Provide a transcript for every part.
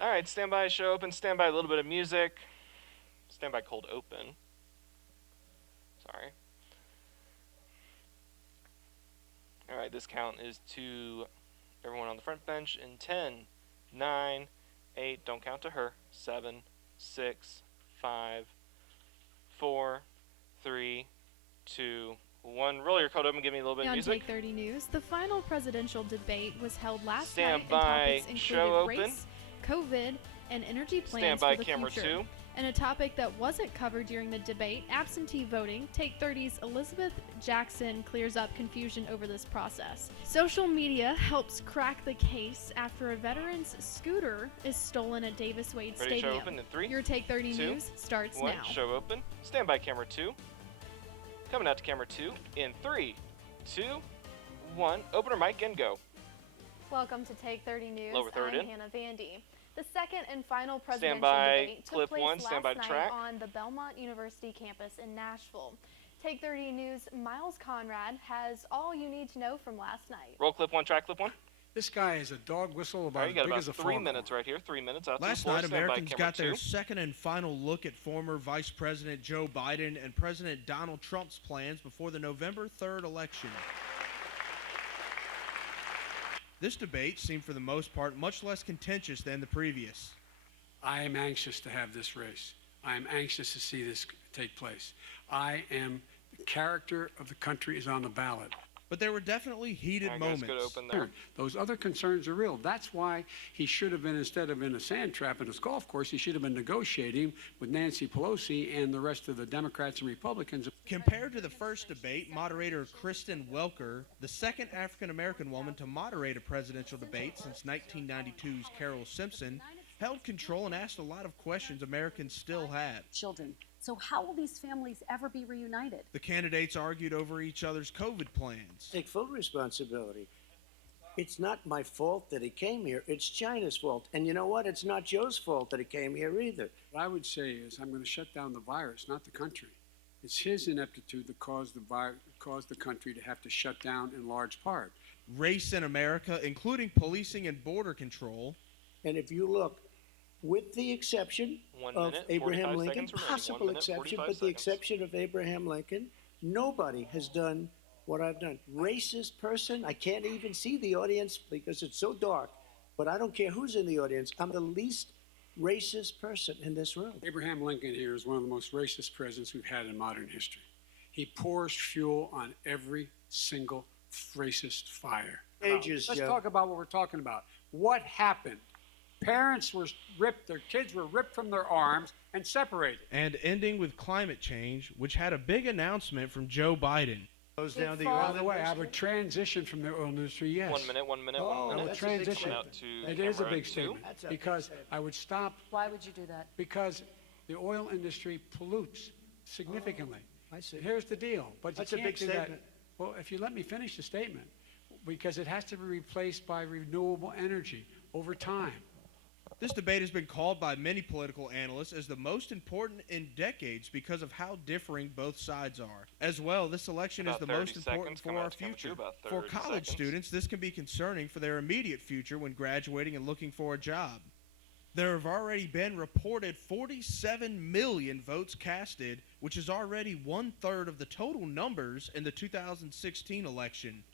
Alright, standby, show open, standby, a little bit of music. Standby cold open. Sorry. Alright, this count is to everyone on the front bench in 10, 9, 8, don't count to her, 7, 6, 5, 4, 3, 2, 1. Roll your code open, give me a little bit of On music. Take 30 News, the final presidential debate was held last Stand night, by, and topics show included open. race, COVID, and energy plans Stand by, for the camera future. 2. And a topic that wasn't covered during the debate, absentee voting, Take 30's Elizabeth Jackson clears up confusion over this process. Social media helps crack the case after a veteran's scooter is stolen at Davis Wade Ready, Stadium. show open in 3, Your Take 30 2, News starts 1, now. show open. Stand by, camera 2. Coming out to camera 2 in 3, 2, 1. Open her mic and go. Welcome to Take 30 News. Lower third I'm in. Hannah Vandy. The second and final Stand presidential by, debate took clip place 1, stand by last to night track. on the Belmont University campus in Nashville. Take 30 News' Miles Conrad has all you need to know from last night. Roll clip 1, track clip 1. This guy is a dog whistle about Alright, you got as big about as a 3 foghorn. minutes right here. 3 minutes out to the Last floor. night, Stand by, Americans camera got their 2. second and final look at former Vice President Joe Biden and President Donald Trump's plans before the November 3rd election. This debate seemed for the most part much less contentious than the previous. I am anxious to have this race. I am anxious to see this take place. The character of the country is on the ballot. But there were definitely heated Alright, guys, moments. good open there. Those other concerns are real. That's why he should have been, instead of in a sand trap in a golf course, he should have been negotiating with Nancy Pelosi and the rest of the Democrats and Republicans. Compared to the first debate, moderator Kristen Welker, the second African-American woman to moderate a presidential debate since 1992's Carol Simpson, held control and asked a lot of questions Americans still have. Children. So how will these families ever be reunited? The candidates argued over each other's COVID plans. Take full responsibility. It's not my fault that he came here. It's China's fault. And you know what? It's not Joe's fault that he came here either. What I would say is I'm going to shut down the virus, not the country. It's his ineptitude that caused the country to have to shut down in large part. Race in America, including policing and border control. And if you look, with the exception 1 of minute, Abraham 45 Lincoln, seconds remaining. 1 possible minute, exception, 45 but the seconds. exception of Abraham Lincoln, nobody has done what I've done. Racist person, I can't even see the audience because it's so dark, but I don't care who's in the audience. I'm the least racist person in this room. Abraham Lincoln here is one of the most racist presidents we've had in modern history. He pours fuel on every single racist fire. Ages, Let's Joe. talk about what we're talking about. What happened? Parents were ripped, their kids were ripped from their arms and separated. And ending with climate change, which had a big announcement from Joe Biden. Goes down the By oil the way, I industry. would transition from the oil industry, yes. 1 minute, 1 minute, Oh, 1 I minute. would that's a big transition. Out to It is a camera big 2. statement That's a big because statement. I would stop Why would you do that? because the oil industry pollutes significantly. I see. Here's the deal, but you That's a can't big do that. statement. Well, if you let me finish the statement, because it has to be replaced by renewable energy over time. This debate has been called by many political analysts as the most important in decades because of how differing both sides are. As well, this election is About the 30 most important seconds, come for out our to camera two, future. about For 30 college seconds. students, this can be concerning for their immediate future when graduating and looking for a job. There have already been reported 47 million votes casted, which is already 1/3 of the total numbers in the 2016 election.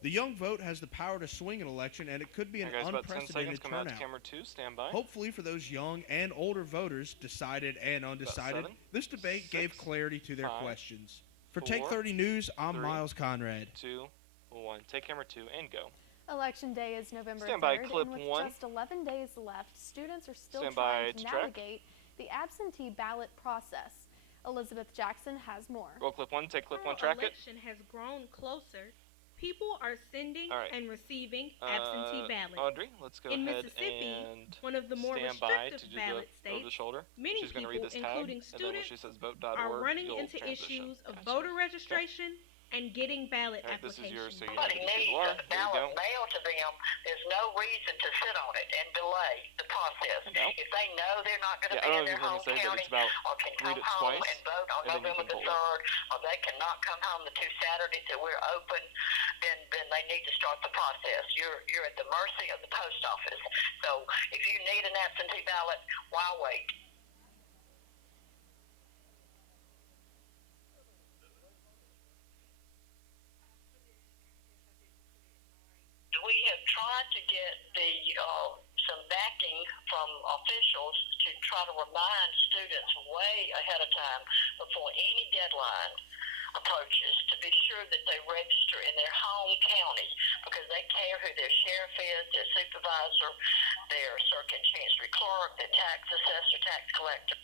The young vote has the power to swing an election, and it could be an Alright, guys, about 10 seconds. unprecedented Come out to turnout. camera 2. Stand by. Hopefully for those young and older voters, decided and undecided, 7, this debate gave 6, clarity to their 5, questions. For Take 4, 30 News, I'm 3, Miles Conrad. 2, 1. Take camera 2 and go. Election day is November Stand by, 3rd, clip and with 1. just 11 days left, students are still Stand by trying to to track. navigate the absentee ballot process. Elizabeth Jackson has more. Roll clip 1. Take clip 1. Federal Track it. election has grown closer. People are sending All right. and receiving absentee ballots. Audrey, let's go In ahead Mississippi, and one of the more stand by to restrictive do ballot the over the states, shoulder. many She's going to read people, this tag, including and then when she students, says vote.org, are running you'll into transition. issues of Gotcha. voter registration and getting ballot Alright, this is yours, applications. so you know Somebody who the needs people are. the There you go. ballot mailed to them. There's no reason to sit on it and delay the process. process. No. If they know they're not going to Yeah, I be don't in know their if you're home gonna say, but county it's about or can read come it home twice, and vote on and then you November can the pull it. 3rd, or they cannot come home the 2 Saturdays that we're open, then they need to start the process. You're at the mercy of the post office. So if you need an absentee ballot, why wait? We have tried to get some backing from officials to try to remind students way ahead of time before any deadline approaches to be sure that they register in their home county because they care who their sheriff is, their supervisor, their circuit chancery clerk, their tax assessor, tax collector.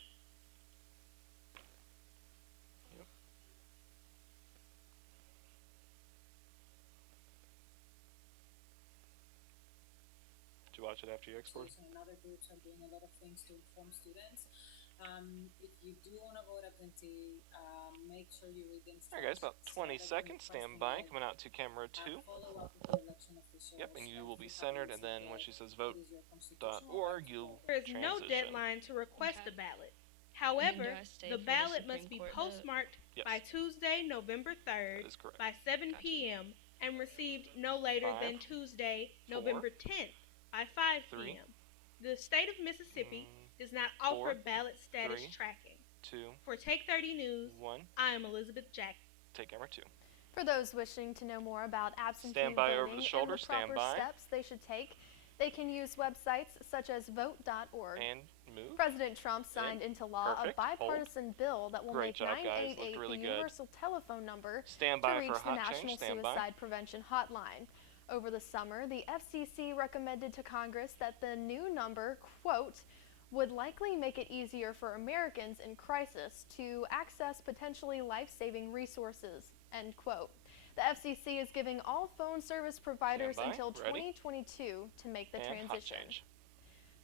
Did you watch it after you exported? And other groups are doing a lot of things to inform students. If you do want to vote absentee, make sure you read the Alright guys, about 20 seconds, stand by, coming out to camera 2. follow up with the election officials. Yep, and you will be centered, and then when she says vote.org, you'll There is no transition. deadline to request Okay. a ballot. However, do I stay the for the ballot Supreme must be Court vote? postmarked Yes. by Tuesday, November 3rd That is correct. by 7 Gotcha. p.m. and received no later than 5, Tuesday, 4, November 10th by 5 3, p.m. The state of Mississippi does not offer 4, ballot status 3, tracking. 2, For Take 30 News, 1, I am Elizabeth Jackson. take camera 2. For those wishing to know more about absentee Stand by over voting the shoulder, and the proper stand by. steps they should take, they can use websites such as vote.org. And move. President Trump signed into law Perfect. a bipartisan bill that will Great make job, guys. 988 Looked really the good. universal telephone number Stand to by reach for a the hot National change. Stand by. Suicide Prevention Hotline. Over the summer, the FCC recommended to Congress that the new number, quote, would likely make it easier for Americans in crisis to access potentially life-saving resources, end quote. The FCC is giving all phone service providers Stand by. until Ready? 2022 to make the And hot transition. change.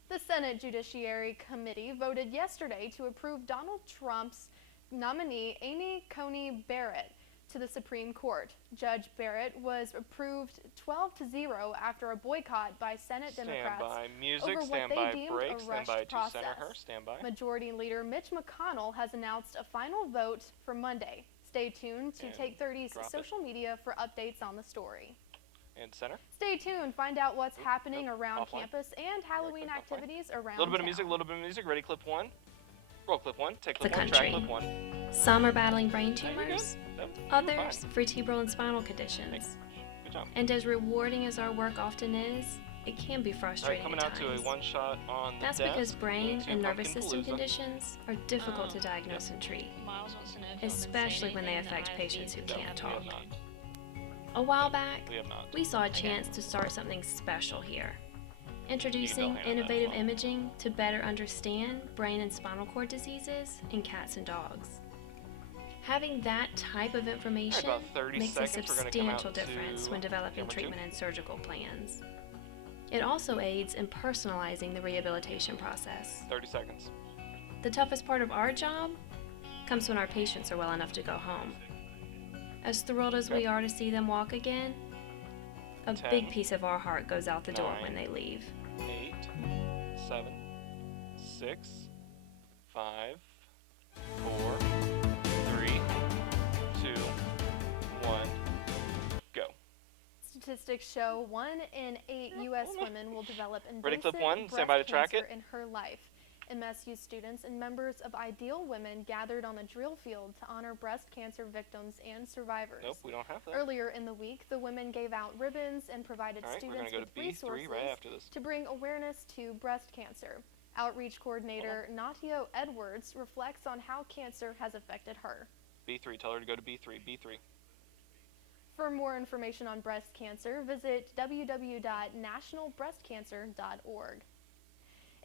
The Senate Judiciary Committee voted yesterday to approve Donald Trump's nominee Amy Coney Barrett to the Supreme Court. Judge Barrett was approved 12-0 after a boycott by Senate Stand Democrats by music. over what Stand they by deemed break. a Stand rushed by to process. center her. Stand by. Majority Leader Mitch McConnell has announced a final vote for Monday. Stay tuned to And Take 30's drop it. social media for updates on the story. And center. Stay tuned, find out what's happening nope, around offline. campus and Halloween click offline. activities around A little bit of town. music. A little bit of music. Ready? Clip 1. Roll clip 1. Take clip The 1. Track country. clip 1. Some are battling brain There you go. tumors, Nope, you were others fine. vertebral and spinal conditions. Good job. And as rewarding as our work often is, it can be All right, frustrating coming at out to a times. one shot on the That's desk. because brain into and nervous Pumpkin system Palooza. conditions are difficult to diagnose and treat, Miles wants to know if y'all been especially saying when they anything affect that patients who ISD No, can't we talk. have not. A while back, We have not. we saw a Okay. chance to start something special here. Introducing hand on that innovative phone. imaging to better understand brain and spinal cord diseases in cats and dogs. Having that type of information about 30 makes a seconds. We're gonna come out substantial difference to when developing camera 2. treatment and surgical plans. It also aids in personalizing the rehabilitation process. 30 seconds. The toughest part of our job comes when our patients are well enough to go home. As thrilled as we Okay. are to see them walk again, a 10, big piece of our heart goes out the door 9, when they leave. 8, 7, 6, 5, 4, 3, 2, 1, go. Statistics show 1 in 8 U.S. women will develop Ready, clip invasive 1, breast stand by to track cancer it. in her life. MSU students and members of Ideal Women gathered on the drill field to honor breast cancer victims and survivors. Nope, we don't have that. Earlier in the week, the women gave out ribbons and provided All right, we're students gonna go with to B3 resources right after this. to bring awareness to breast cancer. Outreach coordinator Natio Edwards reflects on how cancer has affected her. B3, tell her to go to B3. B3. For more information on breast cancer, visit www.nationalbreastcancer.org.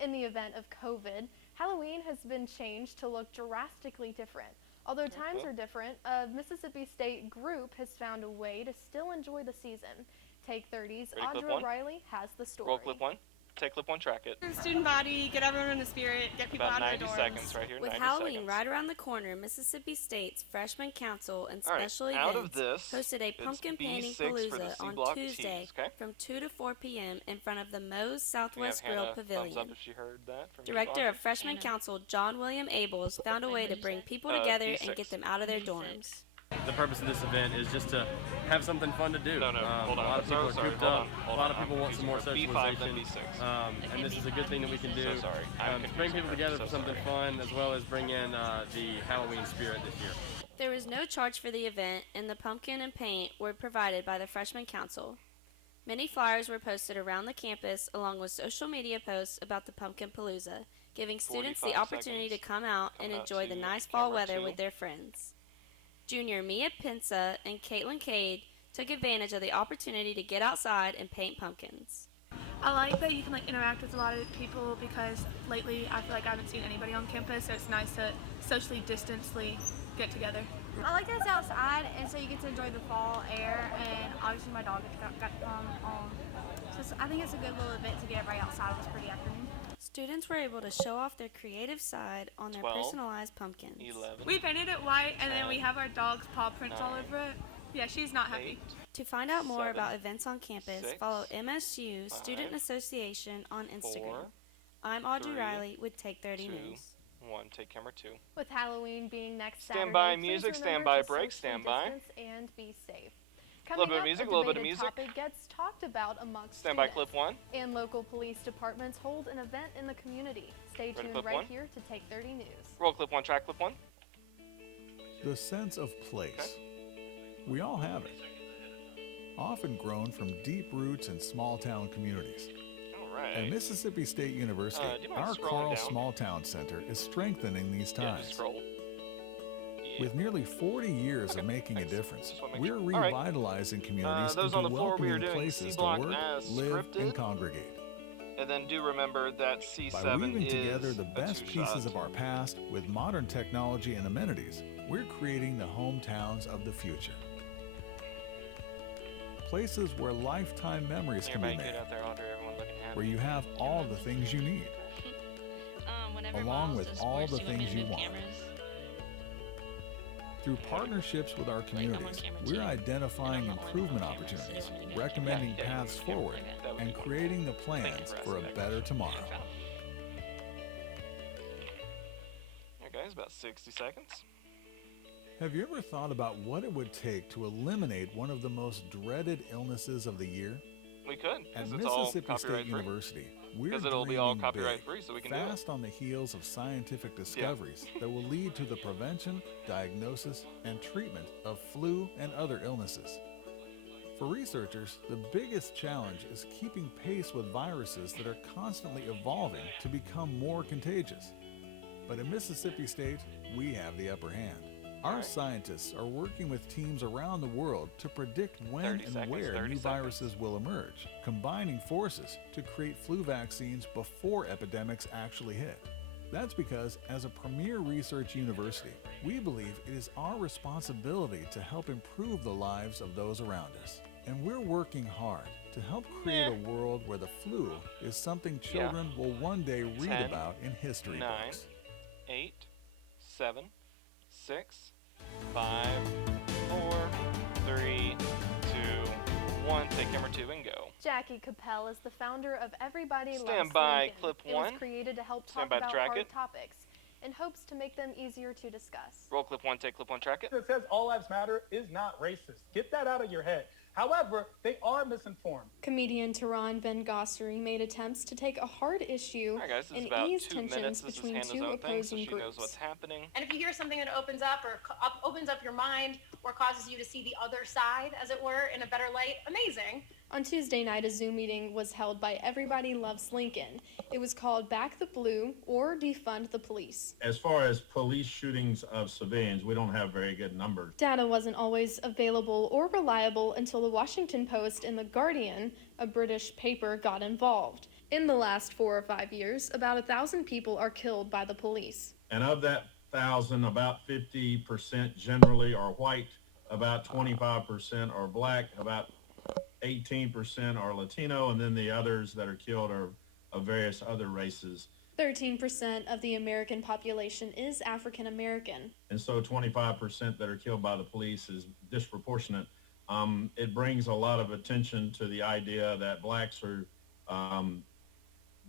In the event of COVID, Halloween has been changed to look drastically different. Although times are different, a Mississippi State group has found a way to still enjoy the season. Take 30's Ready, clip Audra 1? Riley has the story. Roll clip 1. take clip 1, track it. Student body, get everyone in the spirit, get people About out of 90 the dorms. seconds right here. With 90 Halloween seconds. right around the corner, Mississippi State's Freshman Council and All right, special out of events this, hosted a it's pumpkin painting B6 for the palooza C on block Tuesday Ts, okay? from 2 to 4 p.m. in front of the Moe's We have Southwest Hannah Grill thumbs up Pavilion. if she heard that from you, Director Audrey. of Freshman Council John William Abels found a way to bring people together B6. and get them out of their dorms. The purpose of this event is just to have something fun to do. No, hold on. A lot of people are Sorry, grouped hold up. on, hold A lot on. of people I'm want some more confusing her. B5 then socialization. B6. And this is a good thing that we can do. So sorry. I'm Bring confusing people her. together So for something sorry. fun, as well as bring in the Halloween spirit this year. There was no charge for the event, and the pumpkin and paint were provided by the Freshman Council. Many flyers were posted around the campus, along with social media posts about the Pumpkin Palooza, giving students the 45 opportunity seconds. to come out and Come out enjoy the to nice fall camera weather 2. with their friends. Junior Mia Pinsa and Caitlin Cade took advantage of the opportunity to get outside and paint pumpkins. I like that you can interact with a lot of people because lately I feel like I haven't seen anybody on campus, so it's nice to socially distancely get together. I like that it's outside, and so you get to enjoy the fall air, and obviously my dog got to come on. So I think it's a good little event to get everybody outside on this pretty afternoon. Students were able to show off their creative side on their 12, personalized pumpkins. 11. We painted it white, and then we 10, have our dog's paw prints all 9, over it. Yeah, she's not happy. 8, To find out more 7, about events on campus, 6, follow MSU Student 5, Association on 4, Instagram. I'm Audrey 3, Riley with Take 30 2, News. 1. Take camera 2. With Halloween being next Stand Saturday, by please music, stand remember by to break, socially stand by. distance and be safe. Little Coming bit of up, music, a little bit of debated music. topic gets talked about amongst Stand by students. clip 1. And local police departments hold an event in the community. Stay Ready, tuned clip right 1? here to Take 30 News. Roll clip 1, track clip 1. The sense of place. We all have it. Often grown from deep roots in small town communities. All right. At Mississippi State University, do you mind our scrolling Carl down? Small Town Center is strengthening these Yeah, ties. just scroll. With nearly 40 years Okay, of making thanks. a difference, Just wanna make we're sure. All right. revitalizing communities those into on the floor, we are welcoming doing places to C-Block work, as live, scripted. and congregate. And then do remember that By C7 weaving is together the a best two-shot. pieces of our past with modern technology and amenities, we're creating the hometowns of the future. Places where lifetime memories can be Everybody made, good out there, Audrey. Everyone looking happy. where you have all the things you need, along with all the things you want. Through partnerships with our communities, we're identifying improvement opportunities, recommending paths forward, and creating the plans for a better tomorrow. Alright guys, about 60 seconds. Have you ever thought about what it would take to eliminate one of the most dreaded illnesses of the year? We could, At because it's all Mississippi copyright State free. University, we're Because it'll be all dreaming copyright big, free, so we can do it. fast on the heels of scientific discoveries that will lead to the prevention, diagnosis, and treatment of flu and other illnesses. For researchers, the biggest challenge is keeping pace with viruses that are constantly evolving to become more contagious. But at Mississippi State, we have the upper hand. Our scientists are working with teams around the world to predict when 30 and seconds, where 30 new seconds. viruses will emerge, combining forces to create flu vaccines before epidemics actually hit. That's because, as a premier research university, we believe it is our responsibility to help improve the lives of those around us. And we're working hard to help create a world where the flu is something children will one day read 10, about in history 9, books. 8, 7, 6, 5, 4, 3, 2, 1. Take camera 2 and go. Jackie Capel is the founder of Everybody Loves Stand by Lincoln. clip It was 1. created to help Stand talk by to about track hard it. topics in hopes to make them easier to discuss. Roll clip 1, take clip 1, track it. That says all lives matter is not racist. Get that out of your head. However, they are misinformed. Comedian Tehran Ben-Gosseri made attempts to take a hard issue Alright guys, this is and about ease 2 tensions minutes. This is between Hannah's two own thing, so opposing she groups. knows what's happening. And if you hear something that opens up or opens up your mind or causes you to see the other side, as it were, in a better light, amazing. On Tuesday night, a Zoom meeting was held by Everybody Loves Lincoln. It was called Back the Blue or Defund the Police. As far as police shootings of civilians, we don't have very good numbers. Data wasn't always available or reliable until the Washington Post and the Guardian, a British paper, got involved. In the last 4 or 5 years, about 1,000 people are killed by the police. And of that 1,000, about 50% generally are white, about 25% are black, about 18% are Latino, and then the others that are killed are of various other races. 13% of the American population is African American. And so 25% that are killed by the police is disproportionate. It brings a lot of attention to the idea that blacks are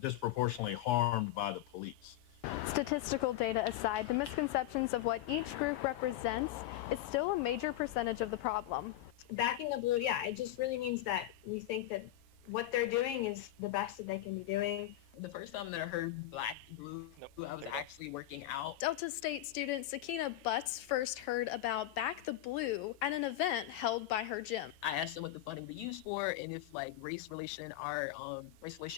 disproportionately harmed by the police. Statistical data aside, the misconceptions of what each group represents is still a major percentage of the problem. Backing the blue, yeah, it just really means that we think that what they're doing is the best that they can be doing. The first time that I heard Black Blue, I was actually working out. Delta State student Sakina Butts first heard about Back the Blue at an event held by her gym. I asked them what the funding would be used for and if like race relation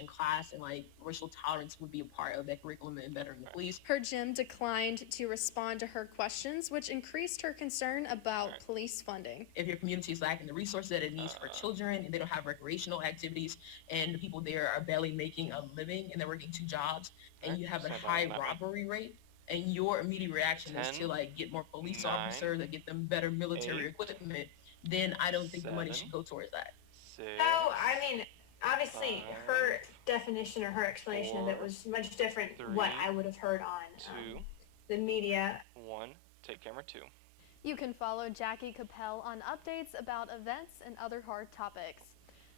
class and like racial tolerance would be a part of that curriculum and bettering the police. Her gym declined to respond to her questions, which increased her concern about police funding. If your community is lacking the resources that it needs for children and they don't have recreational activities and the people there are barely making a living and they're working 2 jobs and you have a high robbery rate and your immediate reaction is to like get more police officers or get them better military equipment, then I don't think the money should go towards that. So, I mean, obviously her definition or her explanation of it was much different what I would have heard on the media. 1, take camera 2. You can follow Jackie Capel on updates about events and other hard topics.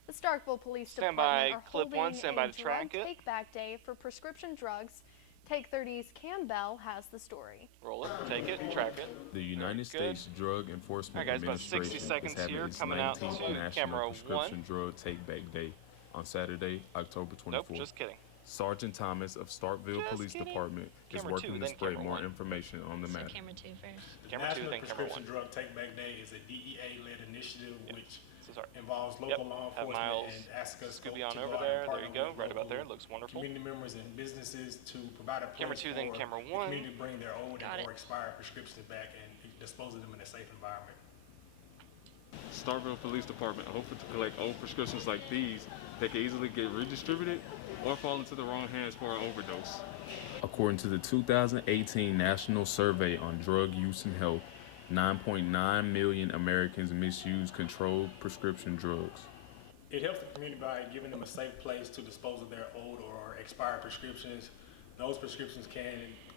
The Starkville Police Department are holding a drug take-back day for prescription drugs. Take 30's Cam Bell has the story. Roll it, take it, track it. The United States Drug Enforcement Alright, guys, about 60 Administration seconds is having here, its coming out 19th to National camera Prescription 1. Drug Take-Back Day on Saturday, October 24th. Nope, just kidding. Sergeant Thomas of Starkville Police Department is Camera working 2, to then spread camera more 1. information on the matter. Camera 2 first. Camera 2, National then camera 1. Prescription Drug Take Back Day is a DEA-led initiative which sorry. involves local law Have enforcement Miles and ASCA Scooby on over there. There you go, right about there. It looks wonderful. Community members and businesses to provide a place Camera 2, then for camera the 1. community to bring their old Got or it. expired prescriptions back and dispose of them in a safe environment. Starkville Police Department hoping to collect old prescriptions like these that can easily get redistributed or fall into the wrong hands for an overdose. According to the 2018 National Survey on Drug Use and Health, 9.9 million Americans misuse controlled prescription drugs. It helps the community by giving them a safe place to dispose of their old or expired prescriptions. Those prescriptions can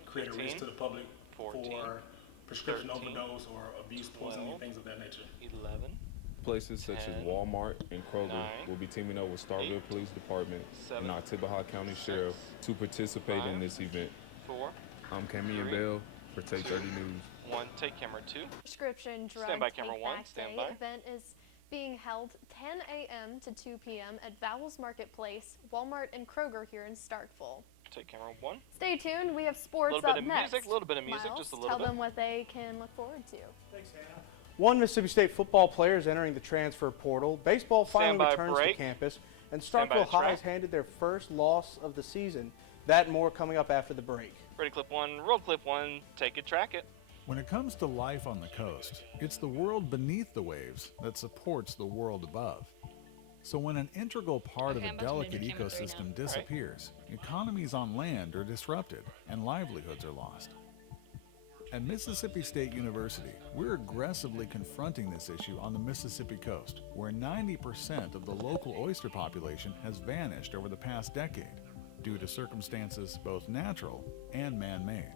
create a risk to the public 14, for prescription 13, overdose or abuse, poisoning, 12, things of that nature. 11. Places such as 10, Walmart and Kroger 9, will be teaming up with Starkville 8, Police Department 7, and Oktibbeha County 6, Sheriff to participate 5, in this event. 4. I'm Camion 3, Bell for Take 30 News. 1, take camera 2. Prescription drug Stand by camera 1, take-back stand day by. event is being held 10 a.m. to 2 p.m. at Vowels Marketplace, Walmart, and Kroger here in Starkville. Take camera 1. Stay tuned. We have sports Little bit up of next. music, little bit of music, Miles, just a little tell bit. them what they can look forward to. Thanks, Hannah. One Mississippi State football player is entering the transfer portal. Baseball finally Stand by returns break. to campus, and Stand by Starkville the track. High handed their first loss of the season. That and more coming up after the break. Ready, clip 1, roll clip 1, take it, track it. When it comes to life on the coast, it's the world beneath the waves that supports the world above. So when an integral part Okay, of I'm a about to move delicate to camera 3 ecosystem now. disappears, economies on land are disrupted and livelihoods are lost. At Mississippi State University, we're aggressively confronting this issue on the Mississippi coast, where 90% of the local oyster population has vanished over the past decade due to circumstances both natural and man-made.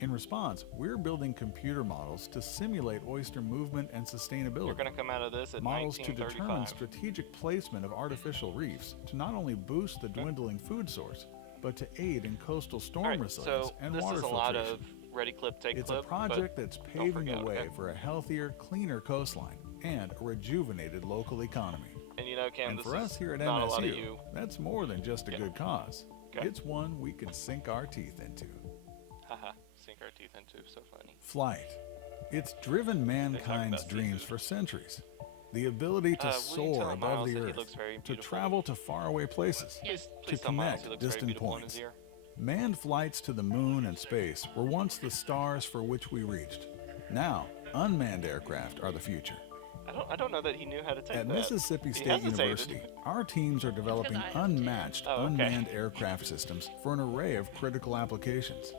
In response, we're building computer models to simulate oyster movement and sustainability. You're going to come out of this at Models to determine 1935. strategic placement of artificial reefs to not only boost the dwindling food source, but to aid in coastal storm Alright, resilience so and this water is a lot filtration. of ready clip, take It's clip. a project but that's don't paving forget, the way okay? for a healthier, cleaner coastline and a rejuvenated local economy. And you know, Cam, And this for is us here at not a lot of MSU, you. that's more than just a good cause. Okay. It's one we can sink our teeth into. Haha, sink our teeth into, so funny. Flight. It's driven mankind's dreams for centuries. The ability to will you soar tell above Miles the that he earth, looks very to beautiful? travel to faraway places, Please to tell Miles he connect looks very distant beautiful in points. his ear. Manned flights to the moon and space were once the stars for which we reached. Now, unmanned aircraft are the future. I don't know that he knew how to take At that. Mississippi He State hesitated. University, our teams are developing I have to. unmatched Oh, okay. unmanned aircraft systems for an array of critical applications.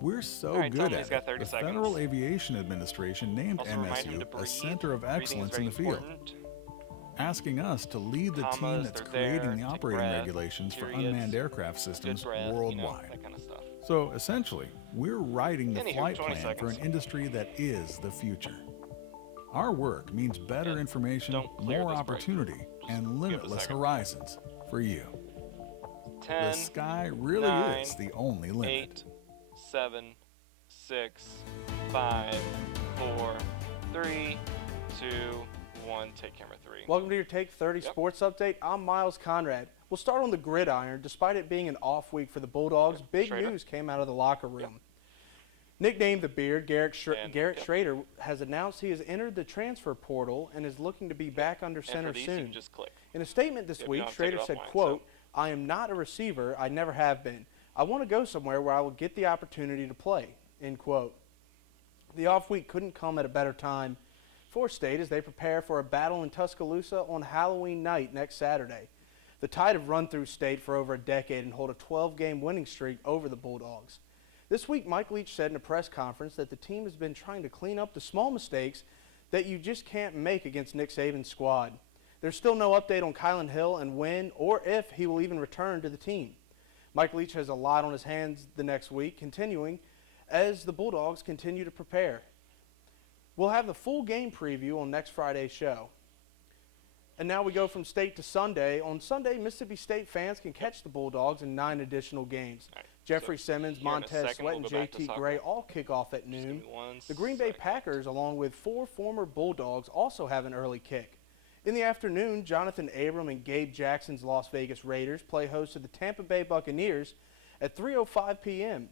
We're so All right, tell good him at he's got it, 30 the seconds. Federal Aviation Administration named Also remind him MSU to a breathe. center of Breathing is excellence very in the field. important. asking us to lead the team Commas, that's they're there, creating the take operating breath, regulations for periods, unmanned aircraft systems good breath, worldwide. that kind of stuff. So essentially, we're writing the Anywho, flight 20 plan for an seconds. industry that is the future. Our work means better information, clear more this break. opportunity, and limitless second. horizons for you. 10, The sky really 9, is the only limit. 8, 7, 6, 5, 4, 3, 2, 1. Take camera 3. Welcome to your Take 30 Sports Update. I'm Miles Conrad. We'll start on the gridiron. Despite it being an off week for the Bulldogs, big Schrader. news came out of the locker room. Nicknamed the Beard, Garrett Schrader has announced he has entered the transfer portal and is looking to be back under And center for these, you soon. can just click. In a statement this Yep, you week, don't have to take Schrader it said, offline, quote, "I am not a receiver. I never have been. I want to go somewhere where I will get the opportunity to play," end quote. The off week couldn't come at a better time for State as they prepare for a battle in Tuscaloosa on Halloween night next Saturday. The Tide have run through State for over a decade and hold a 12-game winning streak over the Bulldogs. This week, Mike Leach said in a press conference that the team has been trying to clean up the small mistakes that you just can't make against Nick Saban's squad. There's still no update on Kylan Hill and when or if he will even return to the team. Mike Leach has a lot on his hands the next week, continuing as the Bulldogs continue to prepare. We'll have the full game preview on next Friday's show. And now we go from State to Sunday. On Sunday, Mississippi State fans can catch the Bulldogs in 9 additional games. Jeffrey Simmons, here in a Montez second, Sweat, we'll and go back to JT soccer. Gray all kick off at noon. give me 1 The Green Bay Packers, along with 4 former Bulldogs, also have an early kick. In the afternoon, Jonathan Abram and Gabe Jackson's Las Vegas Raiders play host to the Tampa Bay Buccaneers at 3:05 p.m.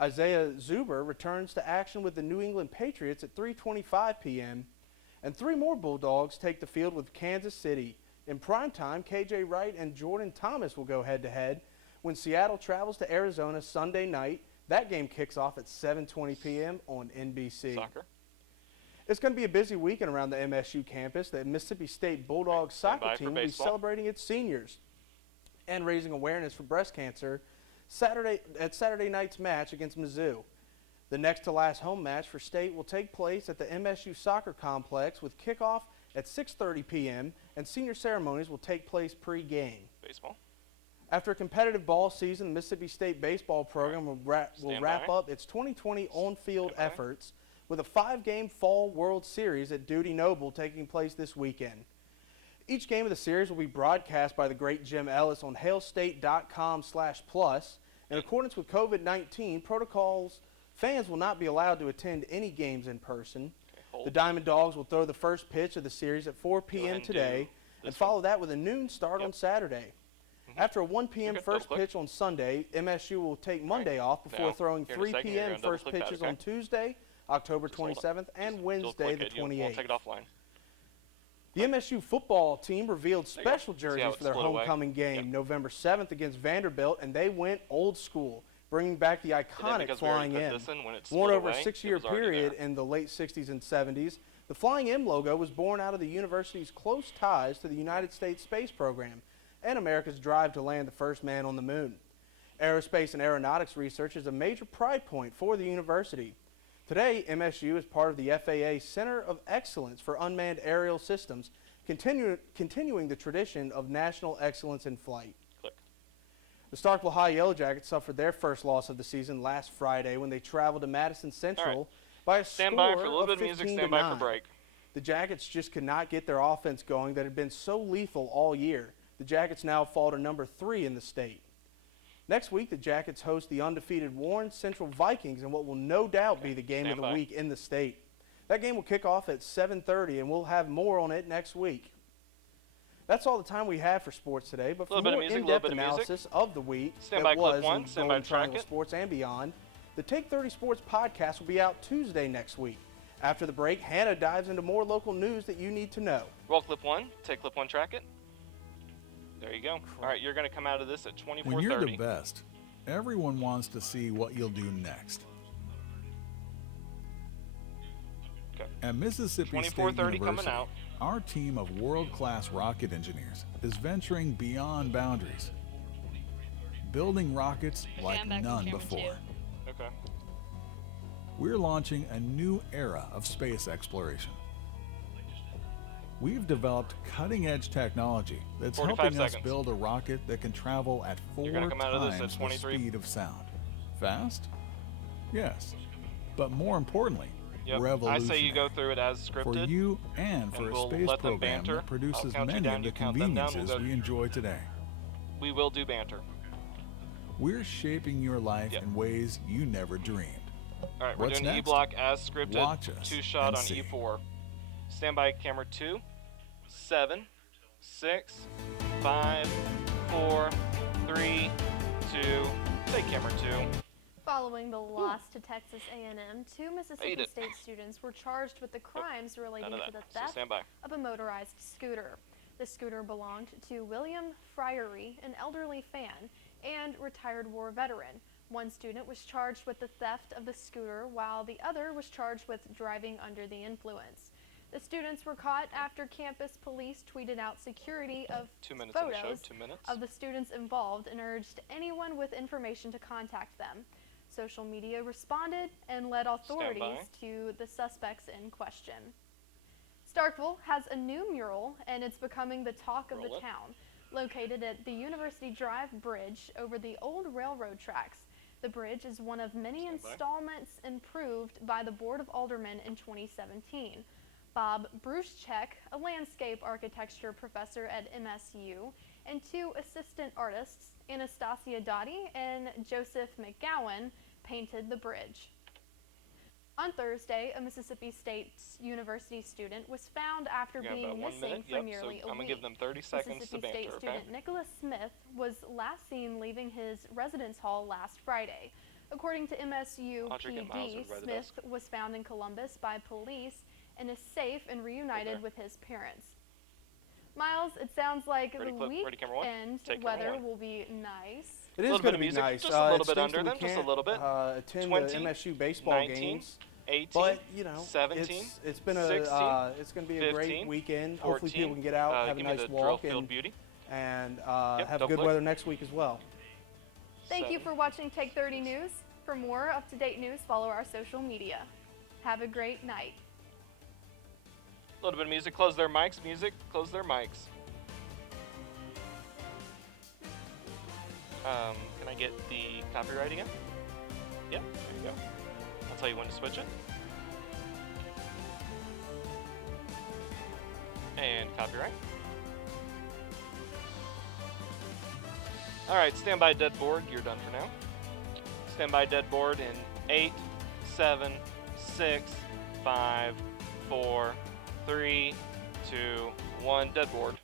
Isaiah Zuber returns to action with the New England Patriots at 3:25 p.m. And 3 more Bulldogs take the field with Kansas City. In primetime, KJ Wright and Jordan Thomas will go head-to-head when Seattle travels to Arizona Sunday night. That game kicks off at 7:20 p.m. on NBC. Soccer. It's going to be a busy weekend around the MSU campus. The Mississippi State Bulldogs Stand soccer by for team will be baseball. celebrating its seniors and raising awareness for breast cancer Saturday night's match against Mizzou. The next to last home match for State will take place at the MSU Soccer Complex with kickoff at 6:30 p.m. and senior ceremonies will take place pre-game. Baseball. After a competitive ball season, the Mississippi State baseball program will wrap Stand up by. its 2020 on-field efforts with a 5-game Fall World Series at Dudy Noble taking place this weekend. Each game of the series will be broadcast by the great Jim Ellis on hailstate.com/plus. In accordance with COVID-19 protocols, fans will not be allowed to attend any games in person. The Diamond Dogs will throw the first pitch of the series at 4 p.m. and today do and follow that with a noon start on Saturday. After a 1 p.m. good, first double-click. pitch on Sunday, MSU will take Monday off before Now, throwing here in a 3 second, you're p.m. gonna first double-click that, pitches okay? on Tuesday, October 27th, and You'll Wednesday, click the it. You 28th. won't take it offline. The MSU football team revealed There you go. special See how jerseys it's for their split away? homecoming game November 7th against Vanderbilt, and they went old school, bringing back the iconic because we already Flying put M. this in, when it's Worn split over a away, 6-year it was already period there. in the late 60s and 70s, the Flying M logo was born out of the university's close ties to the United States space program and America's drive to land the first man on the moon. Aerospace and aeronautics research is a major pride point for the university. Today, MSU is part of the FAA Center of Excellence for Unmanned Aerial Systems, continuing the tradition of national excellence in flight. The Starkville High Yellow Jackets suffered their first loss of the season last Friday when they traveled to Madison Central by a Stand score by for a little of bit of music. 15 Stand to by for 9. break. The Jackets just could not get their offense going that had been so lethal all year. The Jackets now fall to number 3 in the state. Next week, the Jackets host the undefeated Warren Central Vikings in what will no doubt be the game of Stand the by. week in the state. That game will kick off at 7:30, and we'll have more on it next week. That's all the time we have for sports today, but for Little bit of more music, in-depth little bit of music. analysis of the week Stand that by clip was one, in stand by Golden track Triangle it. Sports and beyond, the Take 30 Sports podcast will be out Tuesday next week. After the break, Hannah dives into more local news that you need to know. Roll clip 1. Take clip 1, track it. There you go. All right, you're going to come out of this at 24:30. When you're the best, everyone wants to see what you'll do next. At Mississippi State 24:30 coming University, out. our team of world-class rocket engineers is venturing beyond boundaries, building rockets like none before. Okay. We're launching a new era of space exploration. We've developed cutting-edge technology that's 45 helping us seconds. build a rocket that can travel at 4 You're gonna come out of this at times the 23. speed of sound. Fast? Yes. But more importantly, Yep. I revolutionary. say you go through it as For scripted. you and for we'll a space let them program banter. that produces I'll count you many down, of the you count them down, we'll conveniences go- we enjoy today. We will do banter. We're shaping your life in ways you never dreamed. All right, we're What's doing next? E-block as scripted. Watch us 2-shot and on see. E4. Standby camera 2, 7, 6, 5, 4, 3, 2. Take camera 2. Following the loss to Texas A&M, 2 Mississippi Ate it. State students were charged with the crimes relating none of to the that, so theft stand by. of a motorized scooter. The scooter belonged to William Fryery, an elderly fan and retired war veteran. One student was charged with the theft of the scooter, while the other was charged with driving under the influence. The students were caught after campus police tweeted out security of 2 minutes on the show, photos 2 minutes. of the students involved and urged anyone with information to contact them. Social media responded and led authorities to the suspects in question. Starkville has a new mural, and it's becoming the talk of the Roll it. town. Located at the University Drive Bridge over the old railroad tracks, the bridge is one of many Stand by. installments improved by the Board of Aldermen in 2017. Bob Bruschek, a landscape architecture professor at MSU, and 2 assistant artists, Anastasia Dottie and Joseph McGowan, painted the bridge. On Thursday, a Mississippi State University student was found after You got being about 1 missing minute. for Yep, nearly so a I'm week. gonna give them 30 seconds to Mississippi banter, State okay? student Nicholas Smith was last seen leaving his residence hall last Friday. According to MSU Audrey, get Miles PD, over by the Smith desk. was found in Columbus by police and is safe and reunited there. with his parents. Miles, it sounds like Ready, the clip, ready, camera one? weekend Take camera weather one. will be nice. It Little is bit going to of be music, nice. just a little It bit stinks under that we them, just a can't, little bit. attend 20, the MSU baseball 19, games. 18, But, you know, 17, it's been 16, it's going to be a great 15, weekend. 14, Hopefully people can get out, have a give me nice the drill walk, field and, beauty. and Yep, have double good click. weather next week as well. Thank you 7. for watching Take 30 News. For more up-to-date news, follow our social media. Have a great night. A little bit of music. Close their mics. Music. Close their mics. Can I get the copyright again? Yep, there you go. I'll tell you when to switch it. And copyright. Alright, stand by dead board. You're done for now. Stand by dead board in 8, 7, 6, 5, 4, 3, 2, 1. Dead board.